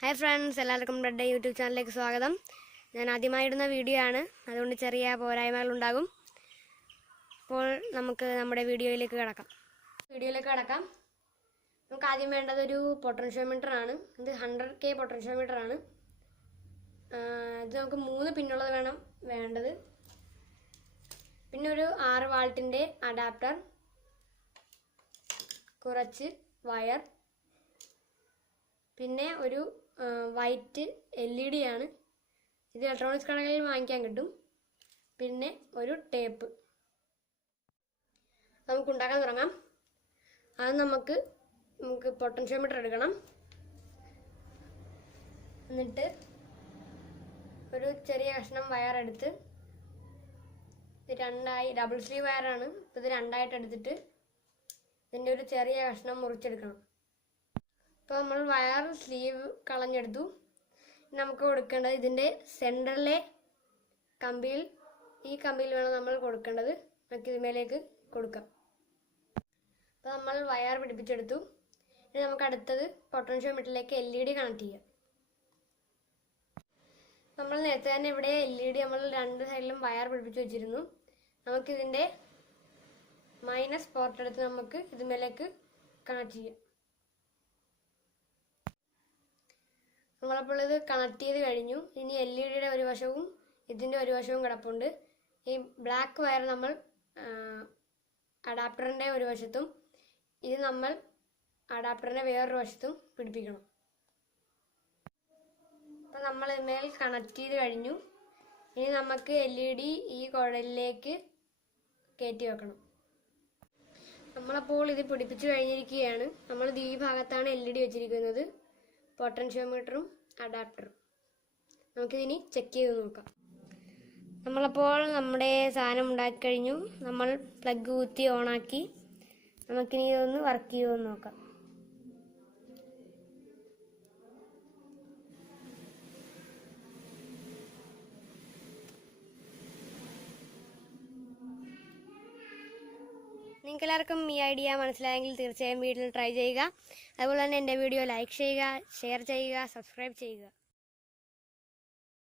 Hi friends, എല്ലാവർക്കും bread YouTube ചാനലിലേക്ക് സ്വാഗതം. ഞാൻ ആദ്യമായിടുന്ന വീഡിയോ ആണ്, അതുകൊണ്ട് ചെറിയ പോരായ്മകളുണ്ടാകും. അപ്പോൾ നമുക്ക് നമ്മുടെ വീഡിയോയിലേക്ക് കടക്കാം. നമുക്ക് ആദ്യം വേണ്ടത് ഒരു പൊട്ടൻഷ്യോമീറ്റർ ആണ്. ഇത് 100K പൊട്ടൻഷ്യോമീറ്റർ ആണ്. ഇത് നമുക്ക് 3 പിന്നുള്ളത് വേണ്ടത്. പിന്നെ ഒരു 6 വാൾട്ടിൻ്റെ അഡാപ്റ്റർ, കുറച്ച് വയർ, പിന്നെ ഒരു വൈറ്റ് LED ആണ്. ഇത് ഇലക്ട്രോണിക്സ് കടകളിൽ വാങ്ങിക്കാൻ കിട്ടും. പിന്നെ ഒരു ടേപ്പ്. നമുക്ക് ഉണ്ടാക്കാൻ തുടങ്ങാം. അത് നമുക്ക് പൊട്ടൻഷ്യോമീറ്റർ എടുക്കണം. എന്നിട്ട് ഒരു ചെറിയ കഷ്ണം വയർ എടുത്ത്, ഇത് ഡബിൾ സ്ലീവ് വയറാണ്. ഇത് 2ആയിട്ട് എടുത്തിട്ട് ഇതിൻ്റെ ഒരു ചെറിയ കഷ്ണം മുറിച്ചെടുക്കണം. ഇപ്പോൾ നമ്മൾ വയർ സ്ലീവ് കളഞ്ഞെടുത്തു. നമുക്ക് കൊടുക്കേണ്ടത് ഇതിൻ്റെ സെൻറ്ററിലെ കമ്പിയിൽ, ഈ കമ്പിയിൽ വേണം നമ്മൾ കൊടുക്കേണ്ടത്. നമുക്ക് ഇതിന്മേലേക്ക് കൊടുക്കാം. അപ്പോൾ നമ്മൾ വയർ പിടിപ്പിച്ചെടുത്തു. ഇനി നമുക്ക് അടുത്തത് പൊട്ടൻഷ്യോമീറ്ററിലേക്ക് LED കണക്ട് ചെയ്യാം. നമ്മൾ നേരത്തെ തന്നെ ഇവിടെ LED നമ്മൾ 2 സൈഡിലും വയർ പിടിപ്പിച്ച് വെച്ചിരുന്നു. നമുക്കിതിൻ്റെ മൈനസ് പോർട്ട് എടുത്ത് നമുക്ക് ഇതിന്മേലേക്ക് കണക്ട് ചെയ്യാം. നമ്മളപ്പോൾ ഇത് കണക്ട് ചെയ്ത് കഴിഞ്ഞു. ഇനി LEDയുടെ ഒരു വശവും ഇതിൻ്റെ ഒരു വശവും കിടപ്പുണ്ട്. ഈ ബ്ലാക്ക് വയർ നമ്മൾ അഡാപ്റ്ററിൻ്റെ ഒരു വശത്തും, ഇത് നമ്മൾ അഡാപ്റ്ററിൻ്റെ വേറൊരു വശത്തും പിടിപ്പിക്കണം. അപ്പം നമ്മൾ ഇതിന്മേൽ കണക്ട് ചെയ്ത് കഴിഞ്ഞു. ഇനി നമുക്ക് LED ഈ കുഴലിലേക്ക് കയറ്റി വെക്കണം. നമ്മളപ്പോൾ ഇത് പിടിപ്പിച്ച് കഴിഞ്ഞിരിക്കുകയാണ്. നമ്മളിത് ഈ ഭാഗത്താണ് LED വെച്ചിരിക്കുന്നത്, പൊട്ടൻഷ്യോമീറ്ററും അഡാപ്റ്ററും. നമുക്കിതിനി ചെക്ക് ചെയ്ത് നോക്കാം. നമ്മളപ്പോൾ നമ്മുടെ സാധനം ഉണ്ടാക്കി കഴിഞ്ഞു. നമ്മൾ പ്ലഗ് കുത്തി ഓണാക്കി. നമുക്കിനി ഇതൊന്ന് വർക്ക് ചെയ്ത് നോക്കാം. നിങ്ങൾക്ക് എല്ലാവർക്കും ഈ ഐഡിയ മനസ്സിലായെങ്കിൽ തീർച്ചയായും വീട്ടിൽ ട്രൈ ചെയ്യുക. അതുപോലെ തന്നെ എൻ്റെ വീഡിയോ ലൈക്ക് ചെയ്യുക, ഷെയർ ചെയ്യുക, സബ്സ്ക്രൈബ് ചെയ്യുക.